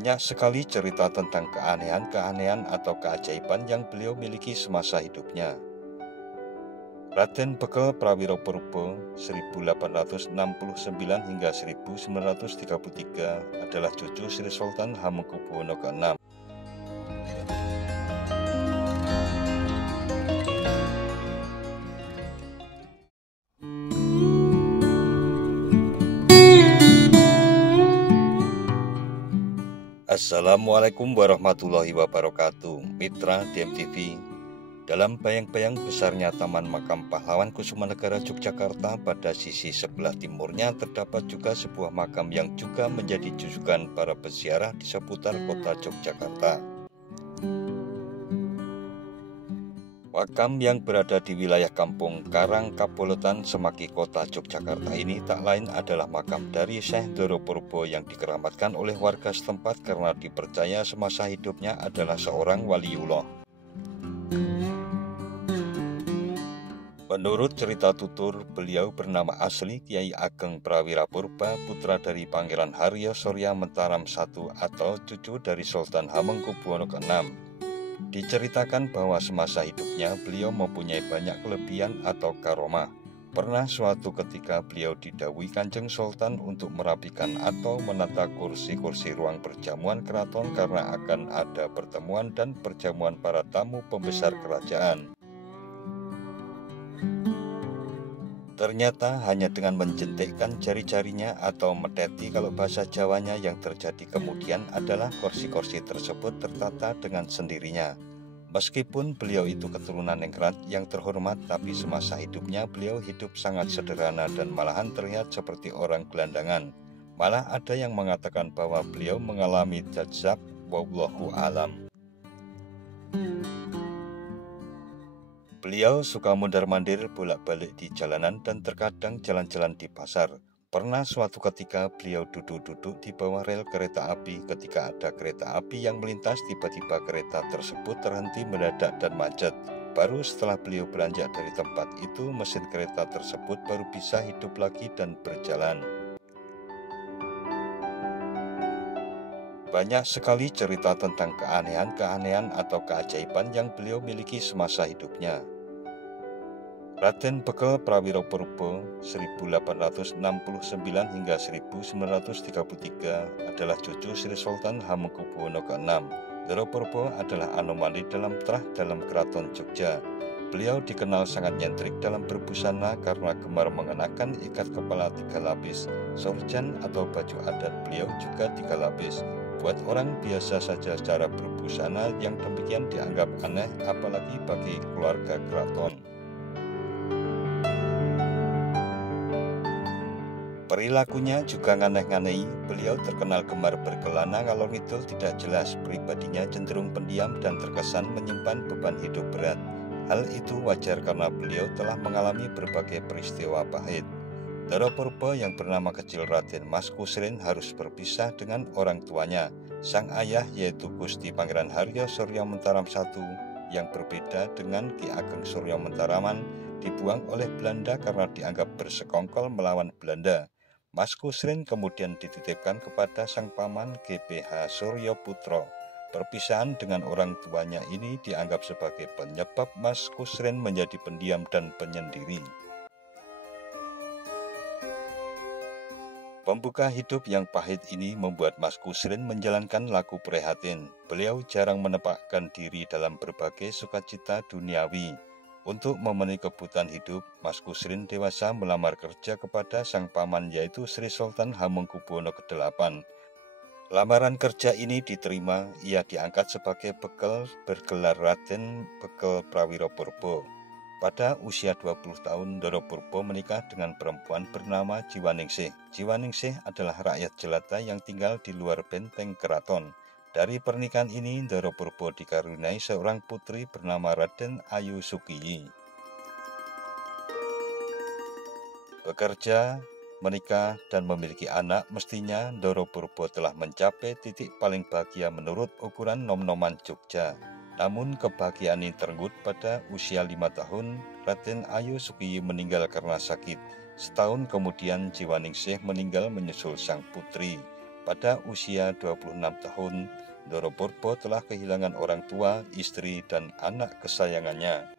Banyak sekali cerita tentang keanehan-keanehan atau keajaiban yang beliau miliki semasa hidupnya. Raden Bekel Prawiro Purbo 1869 hingga 1933 adalah cucu Sri Sultan Hamengkubuwono ke-6. Assalamualaikum warahmatullahi wabarakatuh. Mitra DMTV, dalam bayang-bayang besarnya Taman Makam Pahlawan Kusumanegara Yogyakarta, pada sisi sebelah timurnya terdapat juga sebuah makam yang juga menjadi jujukan para peziarah di seputar kota Yogyakarta. Makam yang berada di wilayah Kampung Karang Kapolotan, Semaki, kota Yogyakarta ini tak lain adalah makam dari Syekh Ndoro Purbo yang dikeramatkan oleh warga setempat karena dipercaya semasa hidupnya adalah seorang waliullah. Menurut cerita tutur, beliau bernama asli Kiai Ageng Prawira Purba, putra dari Pangeran Haryo Surya Mentaram I atau cucu dari Sultan Hamengkubuwono ke-6. Diceritakan bahwa semasa hidupnya beliau mempunyai banyak kelebihan atau karomah. Pernah suatu ketika beliau didhawuhi Kanjeng Sultan untuk merapikan atau menata kursi-kursi ruang perjamuan keraton karena akan ada pertemuan dan perjamuan para tamu pembesar kerajaan. Ternyata hanya dengan menjentikkan jari-jarinya atau meteti kalau bahasa Jawanya, yang terjadi kemudian adalah kursi-kursi tersebut tertata dengan sendirinya. Meskipun beliau itu keturunan ningrat yang terhormat, tapi semasa hidupnya beliau hidup sangat sederhana dan malahan terlihat seperti orang gelandangan. Malah ada yang mengatakan bahwa beliau mengalami jazab, wallahu alam. Beliau suka mondar-mandir bolak-balik di jalanan dan terkadang jalan-jalan di pasar. Pernah suatu ketika beliau duduk-duduk di bawah rel kereta api. Ketika ada kereta api yang melintas, tiba-tiba kereta tersebut terhenti mendadak dan macet. Baru setelah beliau beranjak dari tempat itu, mesin kereta tersebut baru bisa hidup lagi dan berjalan. Banyak sekali cerita tentang keanehan-keanehan atau keajaiban yang beliau miliki semasa hidupnya. Raden Bekel Prawiro Purbo 1869 hingga 1933 adalah cucu Sri Sultan Hamengkubuwono ke-6. Ndoro Purbo adalah anomali dalam keraton Jogja. Beliau dikenal sangat nyentrik dalam berbusana karena gemar mengenakan ikat kepala 3 lapis. Sorjan atau baju adat beliau juga 3 lapis. Buat orang biasa saja cara berbusana yang demikian dianggap aneh, apalagi bagi keluarga keraton. Perilakunya juga nganeh-nganehi. Beliau terkenal gemar berkelana ngalor ngidul tidak jelas. Pribadinya cenderung pendiam dan terkesan menyimpan beban hidup berat. Hal itu wajar karena beliau telah mengalami berbagai peristiwa pahit. Ndoro Purbo yang bernama kecil Raden Mas Kusrin harus berpisah dengan orang tuanya. Sang ayah yaitu Gusti Pangeran Haryo Surya Mentaram I yang berbeda dengan Ki Ageng Surya Mentaraman dibuang oleh Belanda karena dianggap bersekongkol melawan Belanda. Mas Kusrin kemudian dititipkan kepada sang paman GPH Suryo Putro. Perpisahan dengan orang tuanya ini dianggap sebagai penyebab Mas Kusrin menjadi pendiam dan penyendiri. Pembuka hidup yang pahit ini membuat Mas Kusrin menjalankan laku prihatin. Beliau jarang menempatkan diri dalam berbagai sukacita duniawi. Untuk memenuhi kebutuhan hidup, Mas Kusrin dewasa melamar kerja kepada sang paman yaitu Sri Sultan Hamengkubuwono ke-8. Lamaran kerja ini diterima, ia diangkat sebagai bekel bergelar Raden Bekel Prawiro Purbo. Pada usia 20 tahun, Ndoro Purbo menikah dengan perempuan bernama Jiwaningsih. Jiwaningsih adalah rakyat jelata yang tinggal di luar benteng keraton. Dari pernikahan ini, Ndoro Purbo dikaruniai seorang putri bernama Raden Ayu Sukiyi. Bekerja, menikah, dan memiliki anak, mestinya Ndoro Purbo telah mencapai titik paling bahagia menurut ukuran nom-noman Jogja. Namun kebahagiaan ini terenggut pada usia 5 tahun, Raden Ayu Sukiyi meninggal karena sakit. Setahun kemudian Jiwaningsih meninggal menyusul sang putri. Pada usia 26 tahun, Ndoro Purbo telah kehilangan orang tua, istri, dan anak kesayangannya.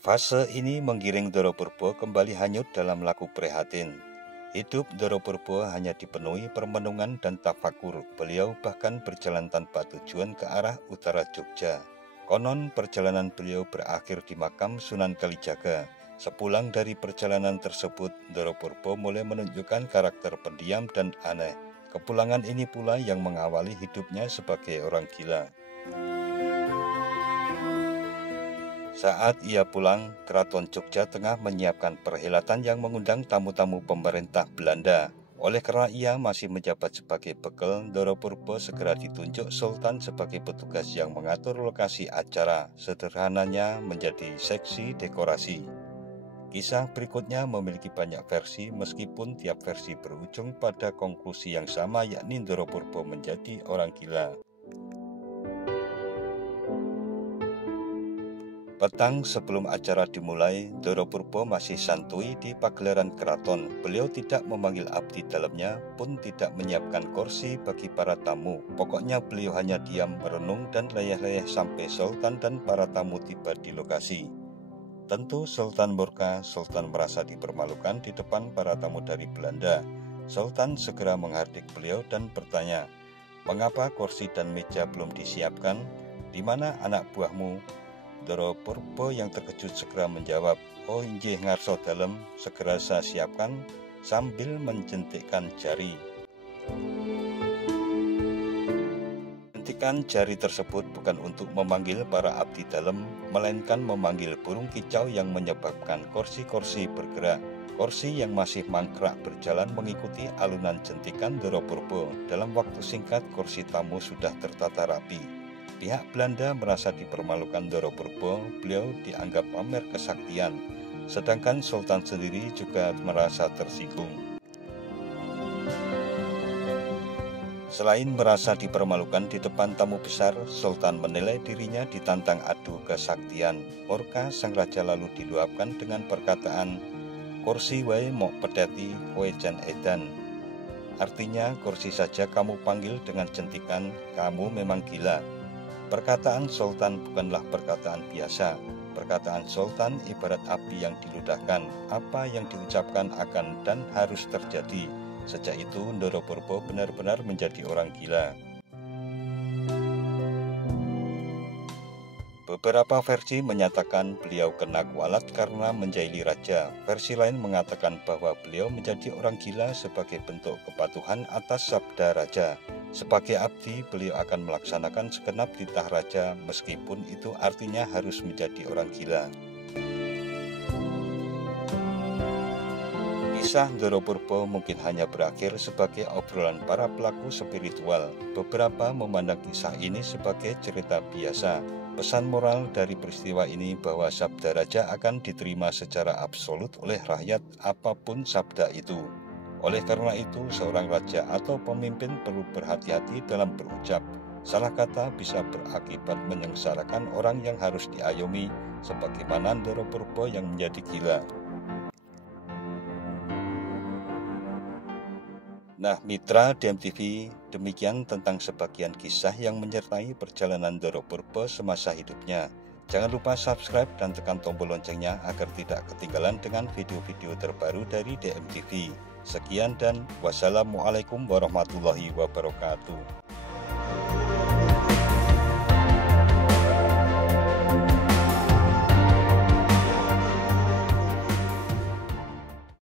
Fase ini menggiring Ndoro Purbo kembali hanyut dalam laku prihatin. Hidup Ndoro Purbo hanya dipenuhi permenungan dan tafakur. Beliau bahkan berjalan tanpa tujuan ke arah utara Jogja. Konon perjalanan beliau berakhir di makam Sunan Kalijaga. Sepulang dari perjalanan tersebut, Ndoro Purbo mulai menunjukkan karakter pendiam dan aneh. Kepulangan ini pula yang mengawali hidupnya sebagai orang gila. Saat ia pulang, Keraton Jogja tengah menyiapkan perhelatan yang mengundang tamu-tamu pemerintah Belanda. Oleh karena ia masih menjabat sebagai bekel, Ndoro Purbo segera ditunjuk Sultan sebagai petugas yang mengatur lokasi acara, sederhananya menjadi seksi dekorasi. Kisah berikutnya memiliki banyak versi, meskipun tiap versi berujung pada konklusi yang sama, yakni Ndoro Purbo menjadi orang gila. Petang sebelum acara dimulai, Ndoro Purbo masih santuy di pagelaran keraton. Beliau tidak memanggil abdi dalamnya, pun tidak menyiapkan kursi bagi para tamu. Pokoknya beliau hanya diam, merenung, dan leyeh-leyeh sampai Sultan dan para tamu tiba di lokasi. Tentu Sultan murka, Sultan merasa dipermalukan di depan para tamu dari Belanda. Sultan segera menghardik beliau dan bertanya, "Mengapa kursi dan meja belum disiapkan? Di mana anak buahmu?" Ndoro Purbo yang terkejut segera menjawab, "Oh injih ngarso dalem, segera saya siapkan," sambil menjentikkan jari. Jentikan jari tersebut bukan untuk memanggil para abdi dalem, melainkan memanggil burung kicau yang menyebabkan kursi-kursi bergerak. Kursi yang masih mangkrak berjalan mengikuti alunan jentikan Ndoro Purbo. Dalam waktu singkat, kursi tamu sudah tertata rapi. Pihak Belanda merasa dipermalukan Ndoro Purbo, beliau dianggap pamer kesaktian, sedangkan Sultan sendiri juga merasa tersinggung. Selain merasa dipermalukan di depan tamu besar, Sultan menilai dirinya ditantang adu kesaktian. Murka sang raja lalu diluapkan dengan perkataan, "Kursi wae mok pedeti kowe jan edan." Artinya, kursi saja kamu panggil dengan jentikan, kamu memang gila. Perkataan Sultan bukanlah perkataan biasa. Perkataan Sultan ibarat api yang diludahkan. Apa yang diucapkan akan dan harus terjadi. Sejak itu Ndoro Purbo benar-benar menjadi orang gila. Beberapa versi menyatakan beliau kena kualat karena menjahili raja. Versi lain mengatakan bahwa beliau menjadi orang gila sebagai bentuk kepatuhan atas sabda raja. Sebagai abdi, beliau akan melaksanakan segenap titah raja, meskipun itu artinya harus menjadi orang gila. Kisah Ndoro Purbo mungkin hanya berakhir sebagai obrolan para pelaku spiritual. Beberapa memandang kisah ini sebagai cerita biasa. Pesan moral dari peristiwa ini bahwa sabda raja akan diterima secara absolut oleh rakyat, apapun sabda itu. Oleh karena itu, seorang raja atau pemimpin perlu berhati-hati dalam berucap. Salah kata bisa berakibat menyengsarakan orang yang harus diayomi, sebagaimana Ndoro Purbo yang menjadi gila. Nah, mitra DMTV, demikian tentang sebagian kisah yang menyertai perjalanan Ndoro Purbo semasa hidupnya. Jangan lupa subscribe dan tekan tombol loncengnya agar tidak ketinggalan dengan video-video terbaru dari DMTV. Sekian dan wassalamualaikum warahmatullahi wabarakatuh.